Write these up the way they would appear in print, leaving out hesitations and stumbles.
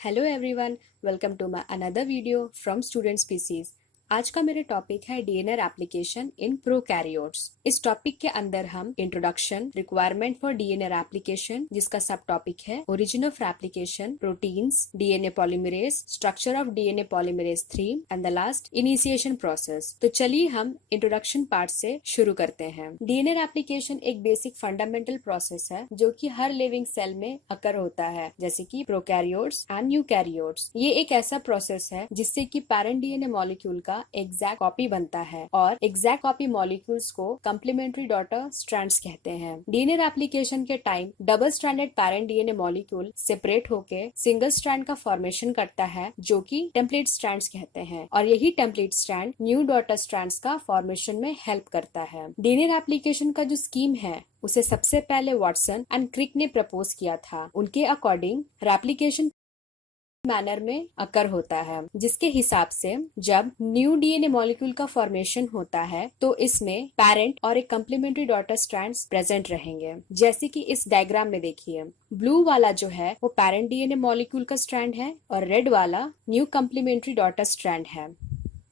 Hello everyone, welcome to my another video from student species. आज का मेरा topic है डीएनए एप्लीकेशन इन प्रोकैरियोट्स। इस टॉपिक के अंदर हम introduction, requirement for DNA application जिसका सब टॉपिक है, origin of application, proteins, DNA polymerase, structure of DNA polymerase 3 and the last initiation process. तो चलिए हम इंट्रोडक्शन पार्ट से शुरू करते हैं। डीएनए एप्लीकेशन एक बेसिक फंडामेंटल प्रोसेस है जो कि हर लिविंग सेल में अकर होता है, जैसे कि प्रोकैरियोट्स एंड यूकैरियोट्स। ये एक ऐसा प्रोसेस है जिससे कि पैरेंट डीएनए मॉलिक्यूल का एग्जैक्ट कॉपी बनता है और एग्जैक्ट कॉपी मॉलिक्यूल्स को कंप्लीमेंट्री डॉटर स्ट्रैंड्स कहते हैं। डीएनए एप्लीकेशन के time double stranded parent DNA molecule separate होके सिंगल स्ट्रैंड का फॉर्मेशन करता है जो कि टेम्पलेट स्ट्रैंड्स कहते हैं, और यही template strand new daughter strands का फॉर्मेशन में हेल्प करता है। डीएनए एप्लीकेशन का जो स्कीम है उसे सबसे पहले वॉटसन एंड क्रिक ने प्रपोज किया था। उनके अकॉर्डिंग रेप्लिकेशन मैनर में अकर होता है, जिसके हिसाब से जब न्यू डीएनए मॉलिक्यूल का फॉर्मेशन होता है तो इसमें पैरेंट और एक कंप्लीमेंट्री डॉटर स्ट्रैंड्स प्रेजेंट रहेंगे। जैसे कि इस डायग्राम में देखिए, ब्लू वाला जो है वो पैरेंट डीएनए मॉलिक्यूल का स्ट्रैंड है और रेड वाला न्यू कंप्लीमेंट्री डॉटर स्ट्रैंड है।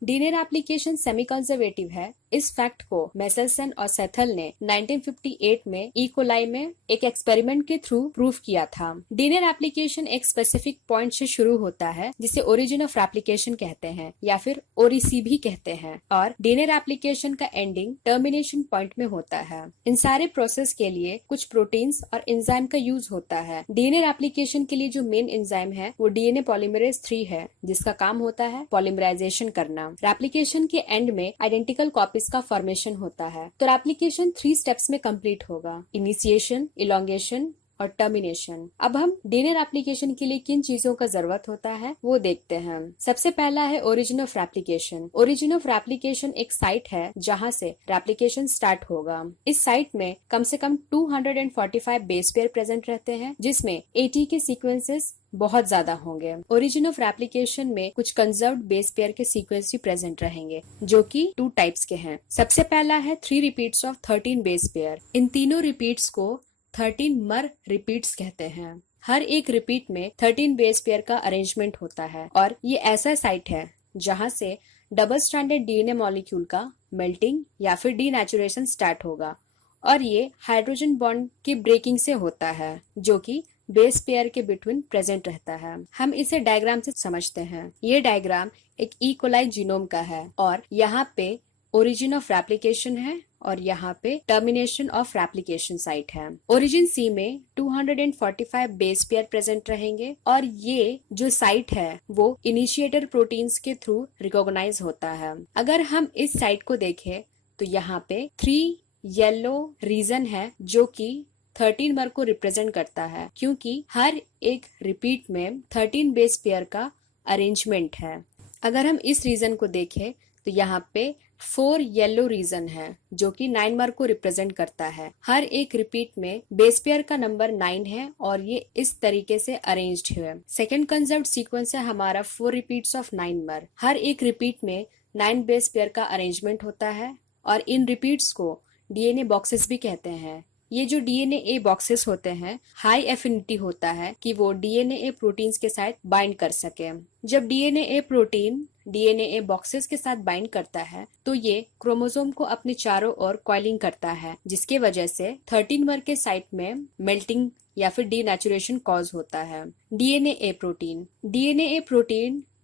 डीएनए एप्लीकेशन सेमी कंजर्वेटिव है। इस फैक्ट को मेसेल्सन और सेथल ने 1958 में ई कोलाई में एक एक्सपेरिमेंट के थ्रू प्रूव किया था। डीएनए एप्लीकेशन एक स्पेसिफिक पॉइंट से शुरू होता है जिसे ओरिजिन ऑफ एप्लीकेशन कहते हैं या फिर ओरिसी भी कहते हैं, और डीएनए एप्लीकेशन का एंडिंग टर्मिनेशन पॉइंट में होता है। इन सारे प्रोसेस के लिए कुछ प्रोटीन्स और एंजाइम का यूज होता है। डीएनए एप्लीकेशन के लिए जो मेन एंजाइम है वो डीएनए पॉलीमरेज 3 है, जिसका काम होता है पॉलीमराइजेशन करना। एप्लीकेशन के एंड में आइडेंटिकल कॉपीज का फॉर्मेशन होता है। तो एप्लीकेशन 3 स्टेप्स में कंप्लीट होगा, इनिशिएशन, इलोंगेशन और टर्मिनेशन। अब हम डीएनए एप्लीकेशन के लिए किन चीजों का जरूरत होता है वो देखते हैं। सबसे पहला है origin of application. Origin of application एक साइट है जहां से एप्लीकेशन स्टार्ट होगा। इस साइट में कम से कम 245 बेस पेयर प्रेजेंट रहते हैं, जिसमें 80 के सीक्वेंसेस बहुत ज्यादा होंगे। ओरिजिन ऑफ एप्लीकेशन में कुछ कंजर्व्ड बेस पेयर के सीक्वेंस भी प्रेजेंट रहेंगे जो कि 2 टाइप्स के हैं। सबसे पहला है 3 रिपीट्स ऑफ 13 बेस पेयर। इन तीनों रिपीट्स को 13 मर रिपीट्स कहते हैं। हर एक रिपीट में 13 बेस पेयर का अरेंजमेंट होता है और ये ऐसा साइट है जहां से डबल स्ट्रैंडेड डीएनए मॉलिक्यूल का मेल्टिंग या फिर डीनेचुरेशन स्टार्ट होगा, और ये हाइड्रोजन बॉन्ड की ब्रेकिंग से होता है जो कि बेस पेयर के बिटवीन प्रेजेंट रहता है। हम इसे डायग्राम से समझते हैं। ये डायग्राम एक ई कोलाई जीनोम का है और यहाँ पे ओरिजिन ऑफ रेप्लिकेशन है और यहाँ पे टर्मिनेशन ऑफ रेप्लिकेशन साइट है। ओरिजिन सी में 245 बेस पेयर प्रेजेंट रहेंगे और ये जो साइट है वो इनिशिएटर प्रोटीन्स के थ्रू रिकॉग्नाइज होता है। अगर हम इस साइट को देखें तो यहाँ पे 3 येलो रीजन है जो कि 13 मर को रिप्रेजेंट करता है, क्योंकि हर एक रिपीट में 13 बेस पेयर का अरेंजमेंट है। अगर हम इस रीजन को देखें तो यहाँ पे 4 येलो रीजन है जो कि 9 मर को रिप्रेजेंट करता है। हर एक रिपीट में बेस पेयर का नंबर 9 है और ये इस तरीके से अरेंज्ड है। सेकेंड कंजर्व्ड सीक्वेंस है हमारा 4 रिपीट्स ऑफ 9 मर। हर एक रिपीट में 9 बेस पेयर का अरेंजमेंट होता है और इन रिपीट्स को डीएनए बॉक्सेस भी कहते हैं। ये जो डीएनए बॉक्सेस होते हैं, हाई एफिनिटी होता है कि वो डीएनए प्रोटीन्स के साथ बाइंड कर सके। जब डीएनए प्रोटीन डीएनए बॉक्सेस के साथ बाइंड करता है तो ये क्रोमोसोम को अपने चारों ओर कॉइलिंग करता है, जिसके वजह से 13 मर के साइट में मेल्टिंग या फिर डीनेचुरेशन कॉज होता है। डीएनए प्रोटीन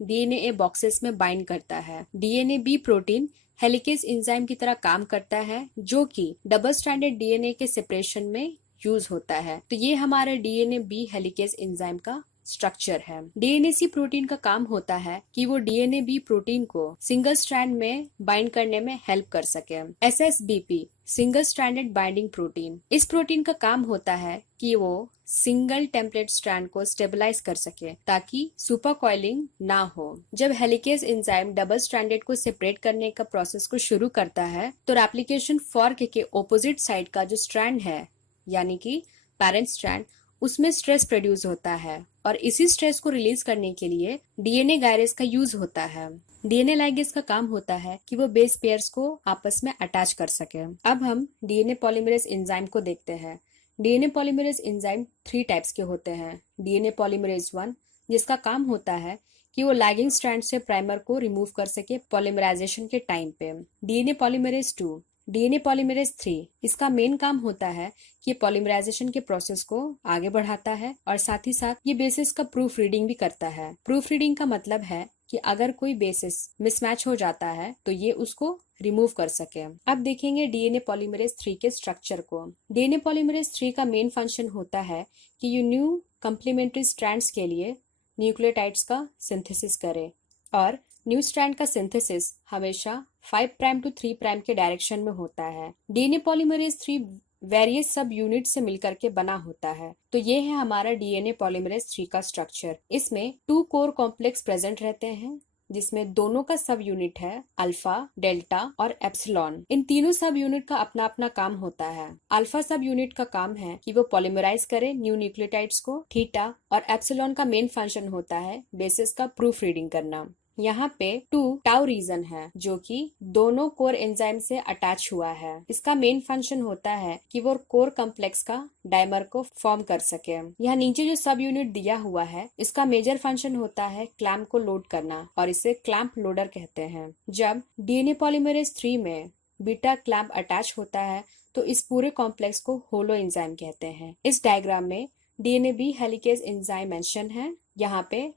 डीएनए बॉक्सेस में बाइंड करता है। DNA B protein helicase enzyme की तरह काम करता है जो कि डबल स्ट्रैंडेड डीएनए के सेपरेशन में यूज होता है। तो ये हमारा डीएनए बी हेलिकेज एंजाइम का स्ट्रक्चर है। डीएनए सी प्रोटीन का काम होता है कि वो डीएनए बी प्रोटीन को सिंगल स्ट्रैंड में बाइंड करने में हेल्प कर सके। SSBP single stranded binding protein, इस प्रोटीन का काम होता है कि वो सिंगल टेम्पलेट स्ट्रैंड को स्टेबलाइज कर सके ताकि सुपर कॉइलिंग ना हो। जब हेलिकेज एंजाइम डबल स्ट्रैंडेड को सेपरेट करने का प्रोसेस को शुरू करता है तो रेप्लिकेशन फॉर्क के ऑपोजिट साइड का जो स्ट्रैंड है यानी कि पेरेंट स्ट्रैंड, उसमें स्ट्रेस प्रोड्यूस होता है और इसी स्ट्रेस को रिलीज करने के लिए डीएनए गायरेज का यूज होता है। डीएनए लाइगेज का काम होता है कि वो बेस पेयर्स को आपस में अटैच कर सके। अब हम डीएनए पॉलीमरेज एंजाइम को देखते हैं। डीएनए पॉलीमरेज एंजाइम 3 टाइप्स के होते हैं, डीएनए पॉलीमरेज 1, जिसका काम होता है कि वो लैगिंग स्ट्रैंड से प्राइमर को रिमूव कर सके पॉलीमराइजेशन के टाइम पे। डीएनए पॉलीमरेज 2, डीएनए पॉलीमरेज 3, इसका मेन काम होता है कि ये पॉलीमराइजेशन के प्रोसेस को आगे बढ़ाता है और साथ ही साथ ये बेसिस का प्रूफ रीडिंग भी करता है। प्रूफ रीडिंग का मतलब है कि अगर कोई बेसिस मिसमैच हो जाता है तो ये उसको रिमूव कर सके। अब देखेंगे डीएनए पॉलीमरेज 3 के स्ट्रक्चर को। डीएनए पॉलीमरेज 3 का मेन फंक्शन होता है कि ये न्यू कंप्लीमेंट्री स्ट्रैंड्स के लिए न्यूक्लियोटाइड्स का सिंथेसिस करे और न्यू स्ट्रैंड का सिंथेसिस हमेशा 5 प्राइम टू 3 प्राइम के डायरेक्शन में होता है। डीएनए पॉलीमरेज 3 वेरियस सब यूनिट से मिलकर के बना होता है। तो ये है हमारा डीएनए पॉलीमरेज 3 का स्ट्रक्चर। इसमें 2 कोर कॉम्प्लेक्स प्रेजेंट रहते हैं जिसमें दोनों का सब यूनिट है अल्फा, डेल्टा और एप्सिलॉन। इन तीनों सब यूनिट का अपना अपना काम होता है। अल्फा सब यूनिट का काम है कि वो पॉलीमराइज करे न्यू न्यूक्लियोटाइड्स को, थीटा, और एप्सिलॉन का मेन फंक्शन होता है बेसिस का प्रूफ रीडिंग करना। यहाँ पे 2 टाउ रीजन है जो कि दोनों कोर एंजाइम से अटैच हुआ है। इसका मेन फंक्शन होता है कि वो कोर कॉम्प्लेक्स का डाइमर को फॉर्म कर सके। यहाँ नीचे जो सब यूनिट दिया हुआ है इसका मेजर फंक्शन होता है क्लैंप को लोड करना और इसे क्लैंप लोडर कहते हैं। जब डीएनए पॉलीमरेज 3 में बीटा क्लैंप अटैच होता है तो इस पूरे कॉम्प्लेक्स को होलो एंजाइम कहते हैं। इस डायग्राम में DNA B helicase enzyme mention है। यहाँ पे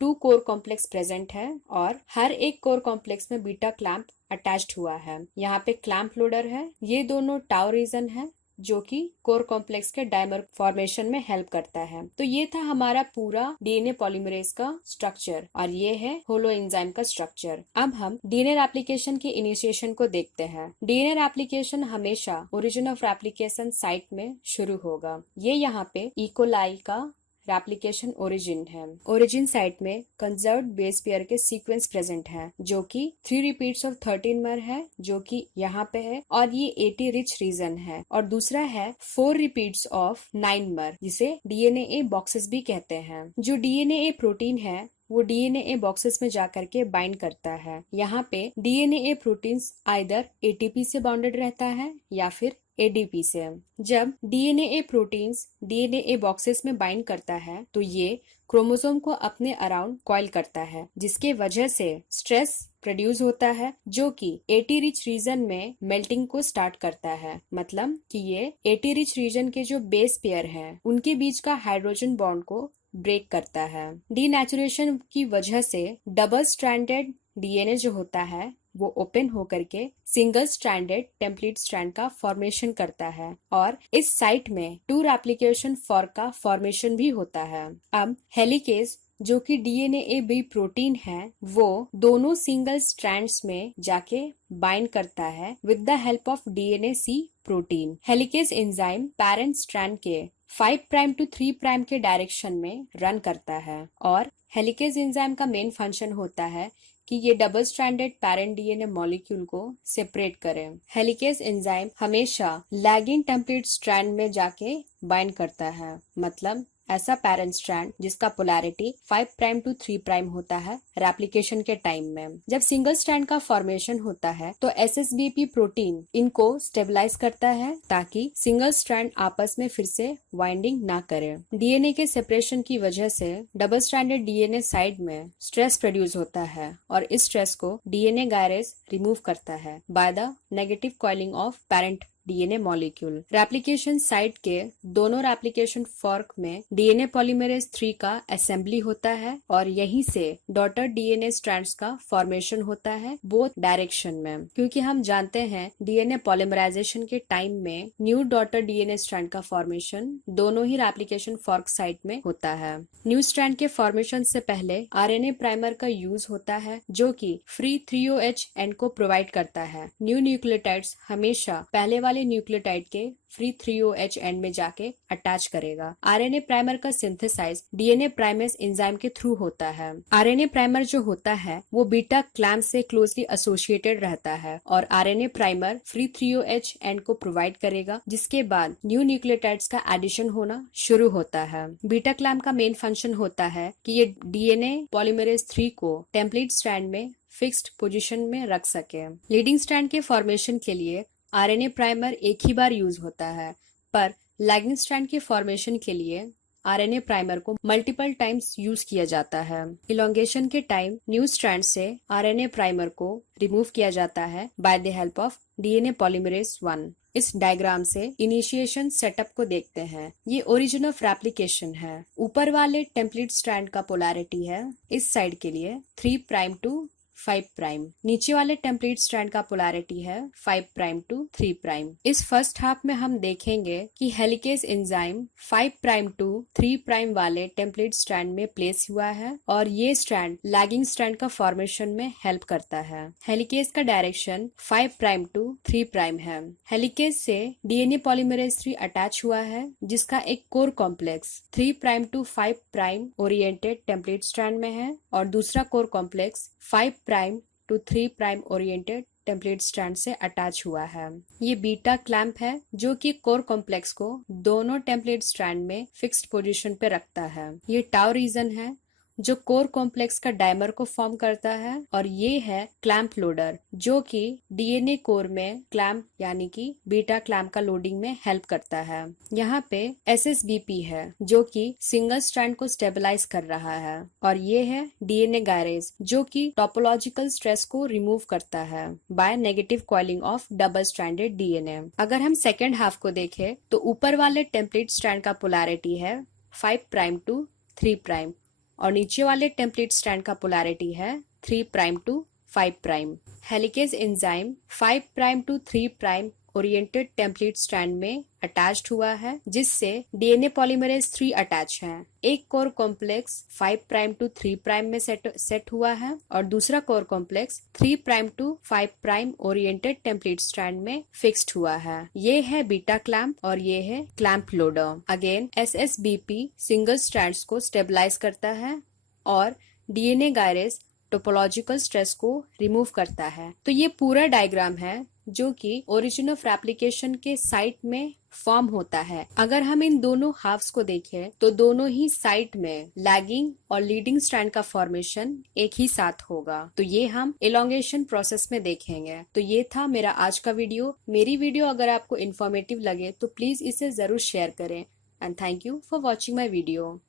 2 कोर कॉम्प्लेक्स प्रेजेंट है और हर एक कोर कॉम्प्लेक्स में बीटा क्लैंप अटैच्ड हुआ है। यहाँ पे क्लैंप लोडर है। ये दोनों टाउ रीजन है जो कि कोर कॉम्प्लेक्स के डाइमर फॉर्मेशन में हेल्प करता है। तो ये था हमारा पूरा डीएनए पॉलीमरेज का स्ट्रक्चर और ये है होलो एंजाइम का स्ट्रक्चर। अब हम डीएनए एप्लीकेशन के इनिशिएशन को देखते हैं। डीएनए एप्लीकेशन हमेशा ओरिजिन ऑफ एप्लीकेशन साइट में शुरू होगा। ये यहाँ पे इकोलाई का रेप्लिकेशन ओरिजिन है। ओरिजिन साइट में कंजर्व्ड बेस पेयर के सीक्वेंस प्रेजेंट है जो कि 3 रिपीट्स ऑफ 13 मर है जो कि यहाँ पे है और ये 80 रिच रीजन है। और दूसरा है 4 रिपीट्स ऑफ 9 मर जिसे डीएनए बॉक्सेस भी कहते हैं। जो डीएनए प्रोटीन है वो डीएनए बॉक्सेस में जाकर के बाइंड करता है। यहाँ पे डीएनए प्रोटीन्स आइदर एटीपी से बाउंडेड रहता है या फिर एडीपी से। जब डीएनए प्रोटीन्स डीएनए बॉक्सेस में बाइंड करता है तो ये क्रोमोसोम को अपने अराउंड कॉइल करता है जिसके वजह से स्ट्रेस प्रोड्यूस होता है जो कि 80 रिच रीजन में मेल्टिंग को स्टार्ट करता है। मतलब कि ये 80 रिच रीजन के जो बेस पेयर हैं उनके बीच का हाइड्रोजन बॉन्ड को ब्रेक करता है। डीनेचुरेशन की वजह से डबल स्ट्रैंडेड डीएनए जो होता है वो ओपन होकर के सिंगल स्ट्रैंडेड टेम्पलेट स्ट्रैंड का फॉर्मेशन करता है और इस साइट में 2 रेप्लिकेशन फॉर्क का फॉर्मेशन भी होता है। अब हेलिकेज जो कि डीएनए बी प्रोटीन है वो दोनों सिंगल स्ट्रैंड्स में जाके बाइंड करता है with the help of DNA C protein. Helicase enzyme parent strand के 5 प्राइम टू 3 प्राइम के डायरेक्शन में रन करता है और हेलिकेज एंजाइम का मेन फंक्शन होता है कि ये double stranded parent DNA molecule को सेपरेट करे। हेलिकेज एंजाइम हमेशा लैगिंग टेम्पलेट स्ट्रैंड में जाके बाइंड करता है। मतलब ऐसा पेरेंट स्ट्रैंड जिसका पोलैरिटी 5 प्राइम टू 3 प्राइम होता है रेप्लिकेशन के टाइम में। जब सिंगल स्ट्रैंड का फॉर्मेशन होता है तो एसएसबीपी प्रोटीन इनको स्टेबलाइज करता है ताकि सिंगल स्ट्रैंड आपस में फिर से वाइंडिंग ना करे। डीएनए के सेपरेशन की वजह से डबल स्ट्रैंडेड डीएनए साइड में स्ट्रेस प्रोड्यूस होता है और इस स्ट्रेस को डीएनए गायरेज रिमूव करता है by the negative coiling of parent DNA molecule. Replication site के दोनों रेप्लिकेशन फॉर्क में डीएनए पॉलीमरेज 3 का असेंबली होता है और यहीं से डॉटर डीएनए स्ट्रैंड्स का फॉर्मेशन होता है बोथ डायरेक्शन में। क्योंकि हम जानते हैं डीएनए पॉलीमराइजेशन के टाइम में न्यू डॉटर डीएनए स्ट्रैंड का फॉर्मेशन दोनों ही रेप्लिकेशन फॉर्क साइट में होता है। न्यू स्ट्रैंड के फॉर्मेशन से पहले आरएनए प्राइमर का यूज होता है जो कि फ्री 3OH एंड को प्रोवाइड करता है। न्यू न्यूक्लियोटाइड्स हमेशा पहले वाले न्यूक्लियोटाइड के फ्री 3OH एंड में जाके अटैच करेगा। आरएनए प्राइमर का सिंथेसाइज डीएनए प्राइमेस एंजाइम के थ्रू होता है। आरएनए प्राइमर जो होता है वो बीटा क्लैम्प से क्लोजली एसोसिएटेड रहता है और RNA primer free 3OH and को प्रोवाइड करेगा जिसके बाद न्यू न्यूक्लियोटाइड्स का एडिशन होना शुरू होता है। बीटा क्लैम्प का मेन फंक्शन होता है कि ये डीएनए पॉलीमरेज 3 को टेम्पलेट स्ट्रैंड में फिक्स्ड पोजीशन में रख सके। लीडिंग स्ट्रैंड के फॉर्मेशन के लिए आरएनए प्राइमर एक ही बार यूज होता है पर लैगिंग स्ट्रैंड के फॉर्मेशन के लिए आरएनए प्राइमर को मल्टीपल टाइम्स यूज किया जाता है। इलोंगेशन के टाइम न्यू स्ट्रैंड से आरएनए प्राइमर को रिमूव किया जाता है by the help of DNA polymerase 1। इस डायग्राम से इनिशिएशन सेटअप को देखते हैं। ये ओरिजिन ऑफ रेप्लिकेशन है। ऊपर वाले टेम्पलेट स्ट्रैंड का पोलैरिटी है इस साइड के लिए 3 प्राइम टू 5 प्राइम। नीचे वाले टेम्पलेट स्ट्रैंड का पोलैरिटी है 5 प्राइम टू 3 प्राइम। इस फर्स्ट हाफ में हम देखेंगे कि helicase enzyme 5 prime to 3 prime वाले टेम्पलेट स्ट्रैंड में प्लेस हुआ है और ये स्ट्रैंड लैगिंग स्ट्रैंड का फॉर्मेशन में हेल्प करता है। हेलिकेज का डायरेक्शन 5 प्राइम टू 3 प्राइम है। हेलिकेज से डीएनए पॉलीमरेज 3 अटैच हुआ है जिसका एक core complex 3 prime to 5 prime oriented template strand में है और दूसरा core complex 5 prime to 3 prime oriented template strand से अटैच हुआ है। ये बीटा क्लैंप है जो कि कोर कॉम्प्लेक्स को दोनों टेम्पलेट स्ट्रैंड में फिक्स्ड पोजीशन पे रखता है। ये टाउ रीजन है जो कोर कॉम्प्लेक्स का डायमर को फॉर्म करता है और ये है क्लैंप लोडर जो कि डीएनए कोर में क्लैंप यानी कि बीटा क्लैंप का लोडिंग में हेल्प करता है। यहाँ पे SSBP है जो कि सिंगल स्ट्रैंड को स्टेबलाइज कर रहा है और ये है डीएनए गायरेज जो कि टोपोलॉजिकल स्ट्रेस को रिमूव करता है by negative coiling of double stranded DNA. अगर हम सेकेंड हाफ को देखें तो ऊपर वाले टेम्पलेट स्ट्रैंड का पोलैरिटी है 5 प्राइम टू 3 प्राइम और नीचे वाले टेम्पलेट स्ट्रैंड का पोलैरिटी है 3 prime to 5 prime. Helicase enzyme 5 prime to 3 prime oriented template strand में अटैच्ड हुआ है जिससे डीएनए पॉलीमरेज 3 अटैच है। एक core complex 5 prime to 3 prime में सेट हुआ है और दूसरा core complex 3 prime to 5 prime oriented template strand में फिक्स्ड हुआ है। ये है बीटा क्लैंप और ये है clamp loader. Again SSBP single strands को स्टेबलाइज करता है और डीएनए गायरेज टोपोलॉजिकल स्ट्रेस को रिमूव करता है। तो ये पूरा डायग्राम है जो कि ओरिजिन ऑफ रेप्लिकेशन के साइट में फॉर्म होता है। अगर हम इन दोनों हाफ्स को देखें तो दोनों ही साइट में लैगिंग और लीडिंग स्ट्रैंड का फॉर्मेशन एक ही साथ होगा। तो ये हम इलोंगेशन प्रोसेस में देखेंगे। तो ये था मेरा आज का वीडियो। मेरी वीडियो अगर आपको इन्फॉर्मेटिव लगे तो प्लीज इसे जरूर शेयर करें and thank you for watching my video.